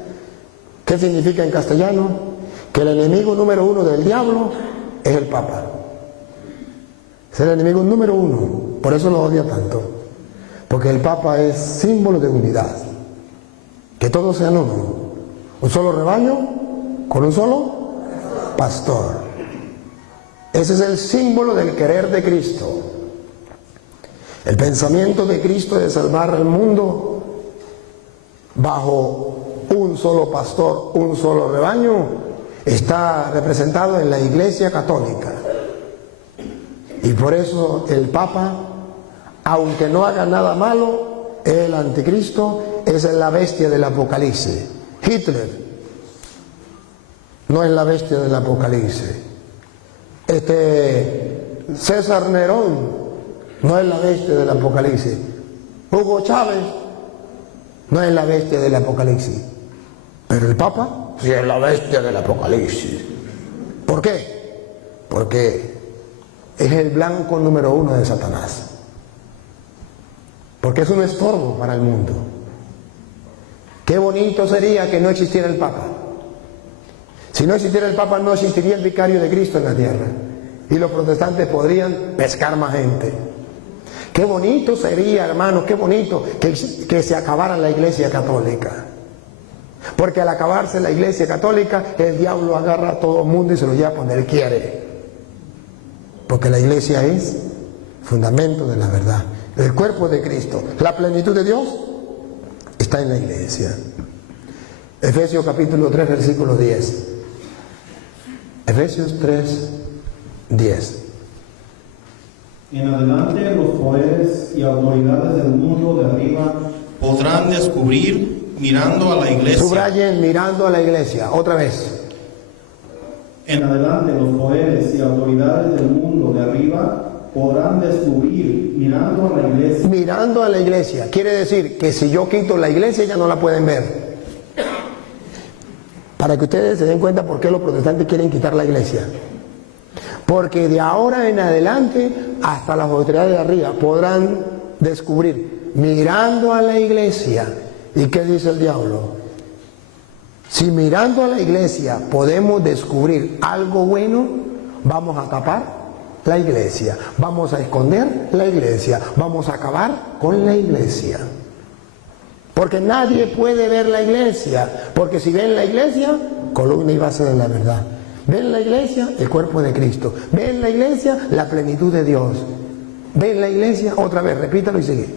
¿Qué significa en castellano? Que el enemigo número uno del diablo es el Papa. Es el enemigo número uno, por eso lo odia tanto. Porque el Papa es símbolo de unidad. Que todos sean uno. Un solo rebaño con un solo pastor. Ese es el símbolo del querer de Cristo. El pensamiento de Cristo de salvar al mundo bajo un solo pastor, un solo rebaño, está representado en la Iglesia Católica. Y por eso el Papa, aunque no haga nada malo, el anticristo es la bestia del Apocalipsis. Hitler no es la bestia del Apocalipsis. César Nerón no es la bestia del Apocalipsis. Hugo Chávez no es la bestia del Apocalipsis. Pero el Papa sí es la bestia del Apocalipsis. ¿Por qué? Porque es el blanco número 1 de Satanás. Porque es un estorbo para el mundo. Qué bonito sería que no existiera el Papa. Si no existiera el Papa, no existiría el vicario de Cristo en la tierra. Y los protestantes podrían pescar más gente. Qué bonito sería, hermanos, qué bonito que se acabara la Iglesia Católica. Porque al acabarse la Iglesia Católica, el diablo agarra a todo el mundo y se lo lleva donde él quiere. Porque la Iglesia es fundamento de la verdad. El cuerpo de Cristo, la plenitud de Dios, está en la Iglesia. Efesios capítulo 3, versículo 10. Efesios 3, 10. En adelante los poderes y autoridades del mundo de arriba podrán descubrir mirando a la iglesia. Subrayen, mirando a la Iglesia. Otra vez. En adelante los poderes y autoridades del mundo de arriba podrán descubrir mirando a la iglesia. Mirando a la Iglesia. Quiere decir que si yo quito la Iglesia ya no la pueden ver. Para que ustedes se den cuenta por qué los protestantes quieren quitar la Iglesia. Porque de ahora en adelante, hasta las autoridades de arriba podrán descubrir, mirando a la Iglesia. ¿Y qué dice el diablo? Si mirando a la Iglesia podemos descubrir algo bueno, vamos a tapar la Iglesia, vamos a esconder la Iglesia, vamos a acabar con la Iglesia. Porque nadie puede ver la Iglesia, porque si ven la Iglesia, columna y base de la verdad. Ven la Iglesia, el cuerpo de Cristo. Ven la Iglesia, la plenitud de Dios. Ven la Iglesia, otra vez, repítalo y sigue.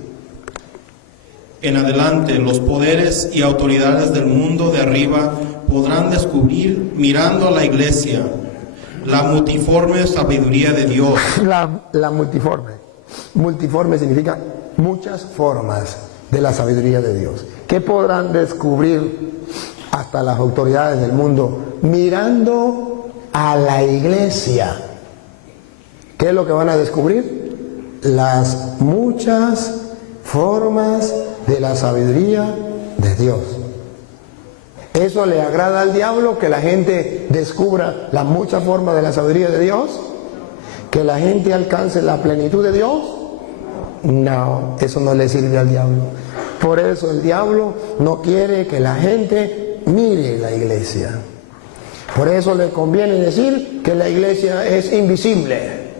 En adelante los poderes y autoridades del mundo de arriba podrán descubrir mirando a la iglesia la multiforme sabiduría de Dios. La multiforme. Multiforme significa muchas formas de la sabiduría de Dios. ¿Qué podrán descubrir hasta las autoridades del mundo mirando a la iglesia? ¿Qué es lo que van a descubrir? Las muchas formas de la sabiduría de Dios. ¿Eso le agrada al diablo, que la gente descubra las muchas formas de la sabiduría de Dios? ¿Que la gente alcance la plenitud de Dios? No, eso no le sirve al diablo. Por eso el diablo no quiere que la gente mire la iglesia. Por eso le conviene decir que la iglesia es invisible,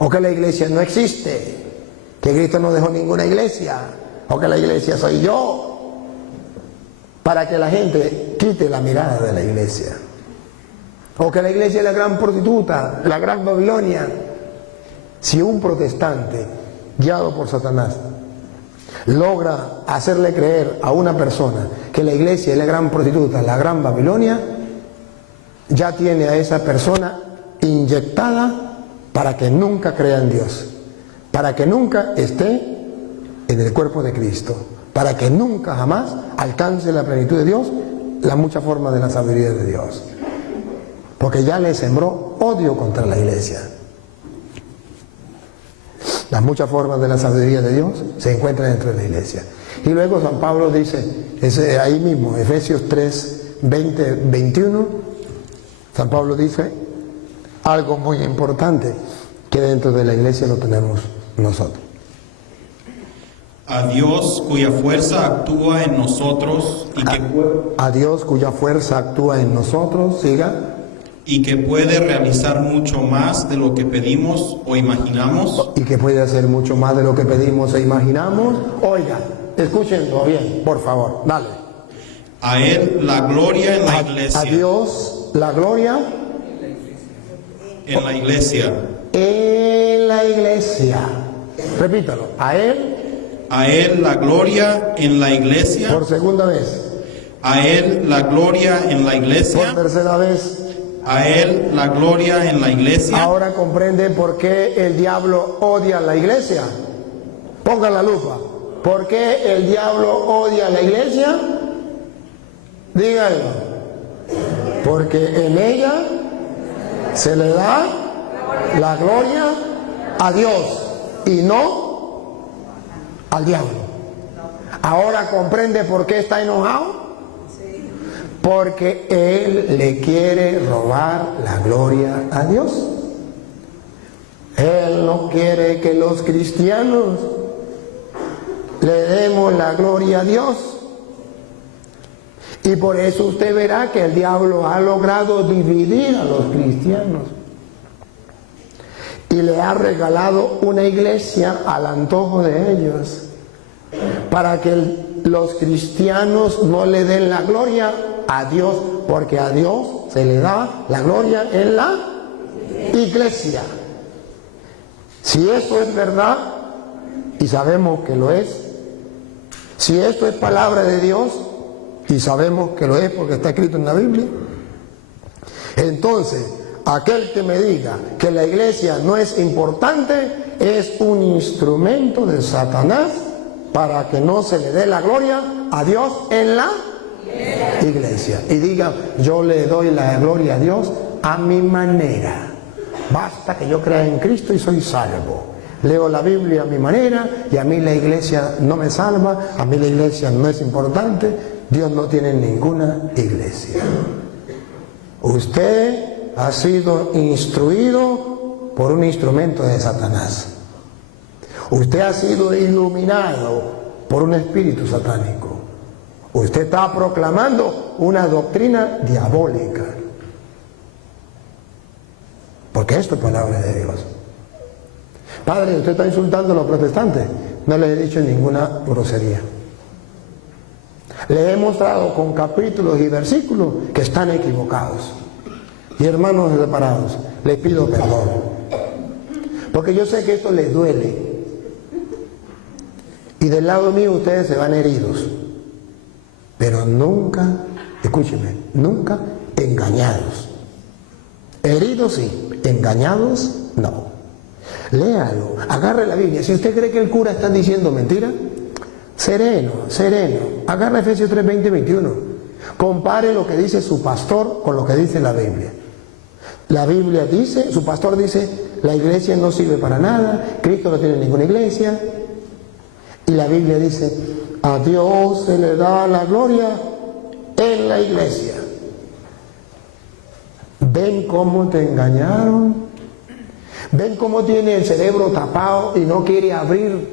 o que la iglesia no existe, que Cristo no dejó ninguna iglesia, o que la iglesia soy yo, para que la gente quite la mirada de la iglesia. O que la iglesia es la gran prostituta, la gran Babilonia. Si un protestante, guiado por Satanás, logra hacerle creer a una persona que la iglesia es la gran prostituta, la gran Babilonia, ya tiene a esa persona inyectada para que nunca crea en Dios, para que nunca esté en el cuerpo de Cristo, para que nunca jamás alcance la plenitud de Dios, la mucha forma de la sabiduría de Dios, porque ya le sembró odio contra la iglesia. Las muchas formas de la sabiduría de Dios se encuentran dentro de la iglesia. Y luego San Pablo dice, ahí mismo, Efesios 3, 20, 21, San Pablo dice algo muy importante que dentro de la iglesia lo tenemos nosotros. A Dios cuya fuerza actúa en nosotros y que... A Dios cuya fuerza actúa en nosotros, siga. y que puede realizar mucho más de lo que pedimos o imaginamos. Y que puede hacer mucho más de lo que pedimos e imaginamos. Oiga, escúchenlo bien, por favor, dale. A Él la gloria en la iglesia. A Dios la gloria En la iglesia. en la iglesia. Repítalo. A Él. A Él la gloria en la iglesia. Por segunda vez. A Él la gloria en la Por iglesia. tercera vez. A Él la gloria en la iglesia. Ahora comprende por qué el diablo odia la iglesia. Pongan la lupa. ¿Por qué el diablo odia la iglesia? Díganlo. Porque en ella se le da la gloria a Dios y no al diablo. Ahora comprende por qué está enojado. Porque él le quiere robar la gloria a Dios. Él no quiere que los cristianos le demos la gloria a Dios. Y por eso usted verá que el diablo ha logrado dividir a los cristianos. Y le ha regalado una iglesia al antojo de ellos. Para que los cristianos no le den la gloria a Dios, porque a Dios se le da la gloria en la iglesia. Si esto es verdad, y sabemos que lo es, si esto es palabra de Dios, y sabemos que lo es porque está escrito en la Biblia, entonces aquel que me diga que la iglesia no es importante es un instrumento de Satanás para que no se le dé la gloria a Dios en la iglesia. Y diga, yo le doy la gloria a Dios a mi manera. Basta que yo crea en Cristo y soy salvo. Leo la Biblia a mi manera y a mí la iglesia no me salva, a mí la iglesia no es importante, Dios no tiene ninguna iglesia. Usted ha sido instruido por un instrumento de Satanás. Usted ha sido iluminado por un espíritu satánico. Usted está proclamando una doctrina diabólica. Porque esto es palabra de Dios. Padre, usted está insultando a los protestantes. No les he dicho ninguna grosería. Les he mostrado con capítulos y versículos que están equivocados. Y hermanos separados, les pido perdón. Porque yo sé que esto les duele. Y del lado mío ustedes se van heridos. Pero nunca, escúcheme, nunca engañados. Heridos sí, engañados no. Léalo, agarre la Biblia. Si usted cree que el cura está diciendo mentira, sereno, sereno. Agarra Efesios 3, 20, 21. Compare lo que dice su pastor con lo que dice la Biblia. La Biblia dice, su pastor dice, la iglesia no sirve para nada, Cristo no tiene ninguna iglesia. Y la Biblia dice, a Dios se le da la gloria en la iglesia. ¿Ven cómo te engañaron? ¿Ven cómo tiene el cerebro tapado y no quiere abrir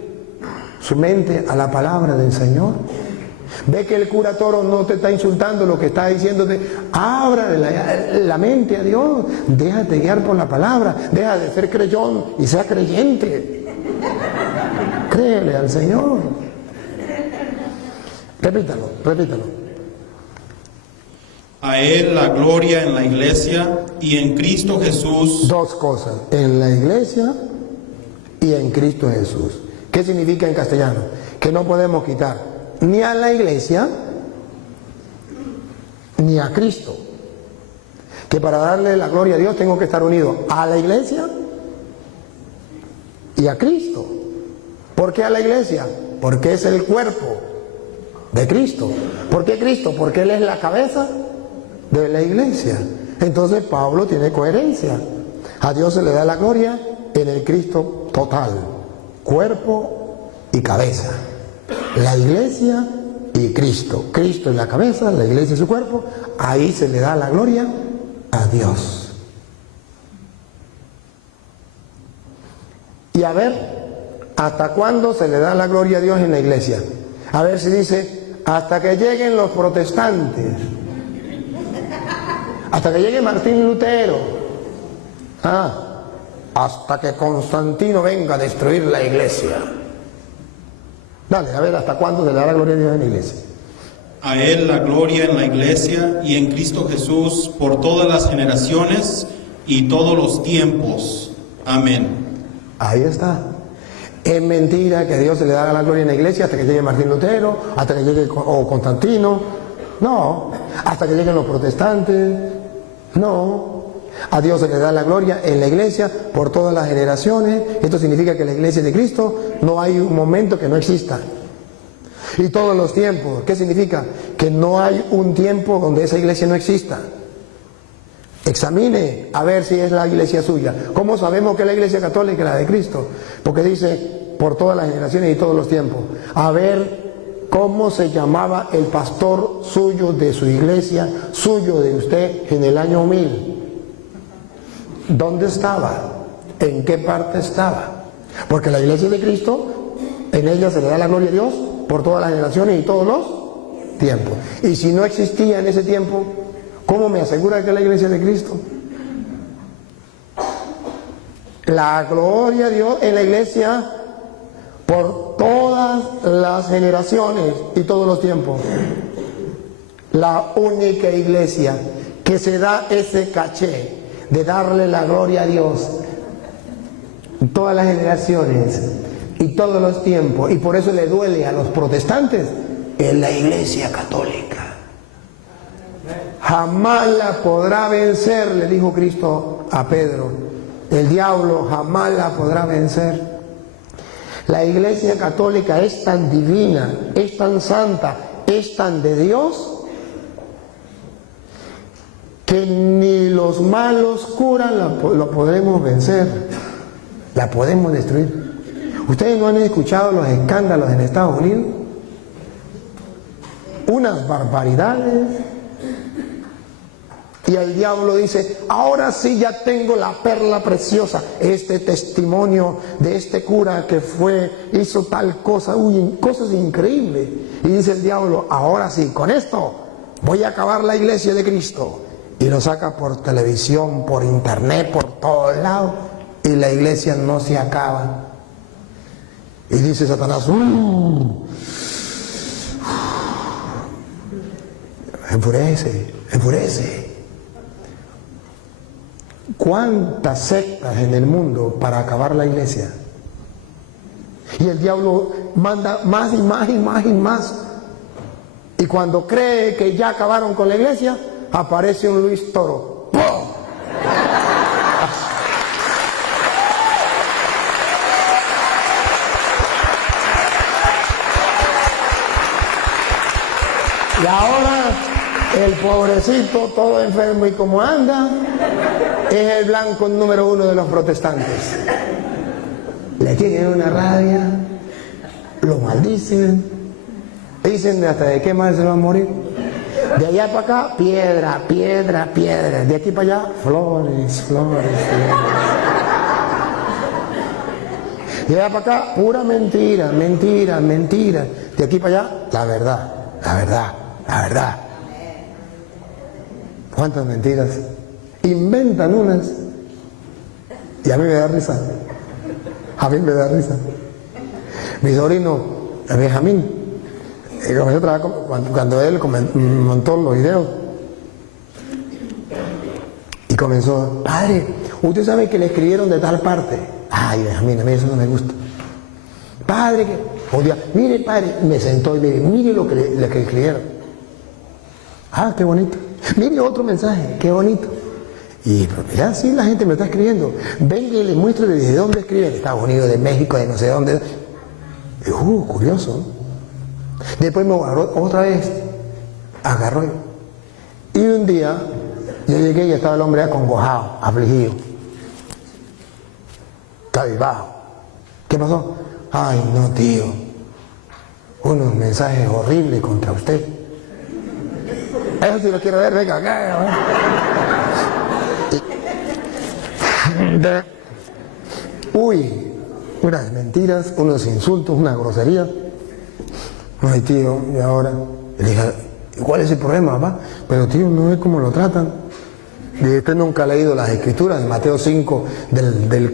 su mente a la palabra del Señor? ¿Ve que el cura Toro no te está insultando, lo que está diciéndote? Abra la mente a Dios, déjate guiar por la palabra, deja de ser creyón y sea creyente. Créele al Señor. Repítalo, repítalo. A Él la gloria en la iglesia y en Cristo Jesús. Dos cosas, en la iglesia y en Cristo Jesús. ¿Qué significa en castellano? Que no podemos quitar ni a la iglesia ni a Cristo. Que para darle la gloria a Dios tengo que estar unido a la iglesia y a Cristo. ¿Por qué a la iglesia? Porque es el cuerpo de Cristo. ¿Por qué Cristo? Porque Él es la cabeza de la iglesia. Entonces Pablo tiene coherencia. A Dios se le da la gloria en el Cristo total, cuerpo y cabeza. La iglesia y Cristo. Cristo es la cabeza, la iglesia es su cuerpo. Ahí se le da la gloria a Dios. Y a ver, ¿hasta cuándo se le da la gloria a Dios en la iglesia? A ver si dice, hasta que lleguen los protestantes. hasta que llegue Martín Lutero, hasta que Constantino venga a destruir la iglesia. Dale, a ver, ¿hasta cuándo se le da la gloria a Dios en la iglesia? A Él la gloria en la iglesia y en Cristo Jesús por todas las generaciones y todos los tiempos. Amén. Ahí está. Es mentira que a Dios se le da la gloria en la iglesia hasta que llegue Martín Lutero, hasta que llegue Constantino. No. Hasta que lleguen los protestantes. No. A Dios se le da la gloria en la iglesia por todas las generaciones. Esto significa que la iglesia de Cristo no hay un momento que no exista. Y todos los tiempos. ¿Qué significa? Que no hay un tiempo donde esa iglesia no exista. Examine a ver si es la iglesia suya. ¿Cómo sabemos que es la iglesia católica es la de Cristo? Porque dice por todas las generaciones y todos los tiempos. A ver cómo se llamaba el pastor suyo de su iglesia, suyo de usted en el año 1000. ¿Dónde estaba? ¿En qué parte estaba? Porque la iglesia de Cristo, en ella se le da la gloria a Dios por todas las generaciones y todos los tiempos. Y si no existía en ese tiempo, ¿cómo me asegura que es la iglesia de Cristo? La gloria a Dios en la iglesia por todas las generaciones y todos los tiempos. La única iglesia que se da ese caché de darle la gloria a Dios en todas las generaciones y todos los tiempos, y por eso le duele a los protestantes, es la iglesia católica. Jamás la podrá vencer, le dijo Cristo a Pedro. El diablo jamás la podrá vencer. La iglesia católica es tan divina, es tan santa, es tan de Dios, que ni los malos curas lo podemos vencer, la podemos destruir. ¿Ustedes no han escuchado los escándalos en Estados Unidos? Unas barbaridades. Y el diablo dice, ahora sí ya tengo la perla preciosa, este testimonio de este cura que hizo tal cosa, cosas increíbles. Y dice el diablo, ahora sí, con esto voy a acabar la iglesia de Cristo. Y lo saca por televisión, por internet, por todos lados, y la iglesia no se acaba. Y dice Satanás, enfurece, enfurece. ¿Cuántas sectas en el mundo para acabar la iglesia? Y el diablo manda más y más y más y más. Y cuando cree que ya acabaron con la iglesia, aparece un Luis Toro. ¡Pum! Y ahora el pobrecito, todo enfermo y como anda, es el blanco número 1 de los protestantes. Le tienen una rabia, lo maldicen, dicen hasta de qué mal se va a morir. De allá para acá, piedra, piedra, piedra. De aquí para allá, flores, flores, flores. De allá para acá, pura mentira, mentira, mentira. De aquí para allá, la verdad, la verdad, la verdad. ¿Cuántas mentiras? Inventan unas. Y a mí me da risa. A mí me da risa. Mi sobrino, Benjamín, cuando él montó los videos y comenzó, padre, usted sabe que le escribieron de tal parte. Ay, Benjamín, a mí eso no me gusta. Padre, mire, padre, me sentó y me dijo, mire lo que le escribieron. Ah, qué bonito. Mire otro mensaje, qué bonito. Y ya sí, la gente me está escribiendo. Venga y le muestro desde dónde escriben. De Estados Unidos, de México, de no sé dónde. Curioso. Después me agarró otra vez. Agarró. Y un día yo llegué y estaba el hombre acongojado, afligido, cabizbajo. ¿Qué pasó? Ay, no, tío. Unos mensajes horribles contra usted. Eso sí lo quiero ver, venga acá. Uy, unas mentiras, unos insultos, unas groserías. Ay, tío, y ahora, le dije, ¿cuál es el problema, papá? Pero tío, no es como lo tratan. Y usted nunca ha leído las escrituras de Mateo 5, del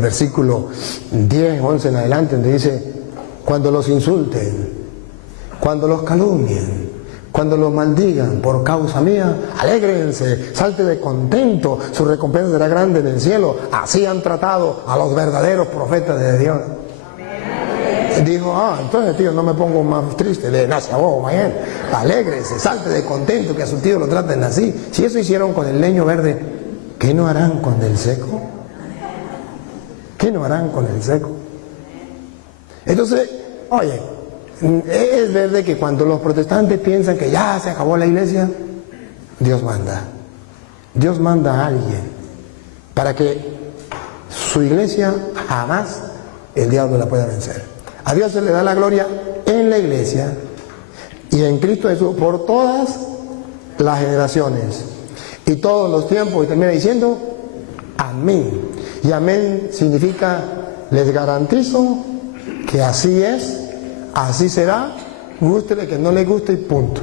versículo 10, 11 en adelante, donde dice: cuando los insulten, cuando los calumnien, cuando los maldigan por causa mía, alégrense, salte de contento, su recompensa será grande en el cielo. Así han tratado a los verdaderos profetas de Dios. Dijo: entonces, tío, no me pongo más triste, le nace a vos, mañana. Alégrese, salte de contento que a su tío lo traten así. Si eso hicieron con el leño verde, ¿qué no harán con el seco? ¿Qué no harán con el seco? Entonces, oye, es verdad que cuando los protestantes piensan que ya se acabó la iglesia, Dios manda. Dios manda a alguien para que su iglesia jamás el diablo la pueda vencer. A Dios se le da la gloria en la iglesia y en Cristo Jesús por todas las generaciones y todos los tiempos. Y termina diciendo: amén. Y amén significa: les garantizo que así es, así será, gústele que no le guste y punto.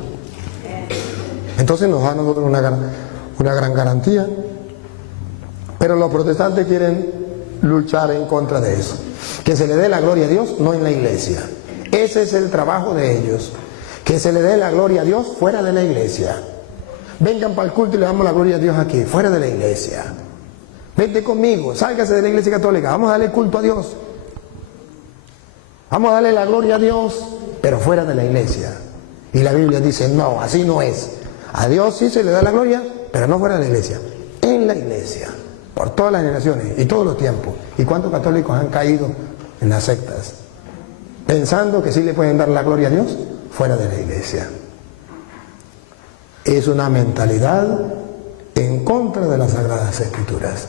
Entonces nos da a nosotros una gran garantía. Pero los protestantes quieren luchar en contra de eso. Que se le dé la gloria a Dios, no en la iglesia. Ese es el trabajo de ellos. Que se le dé la gloria a Dios fuera de la iglesia. Vengan para el culto y le damos la gloria a Dios aquí, fuera de la iglesia. Vente conmigo, sálgase de la iglesia católica, vamos a darle culto a Dios. Vamos a darle la gloria a Dios, pero fuera de la iglesia. Y la Biblia dice: no, así no es. A Dios sí se le da la gloria, pero no fuera de la iglesia. En la iglesia. Por todas las generaciones y todos los tiempos. ¿Y cuántos católicos han caído en las sectas? Pensando que sí le pueden dar la gloria a Dios fuera de la iglesia. Es una mentalidad en contra de las Sagradas Escrituras.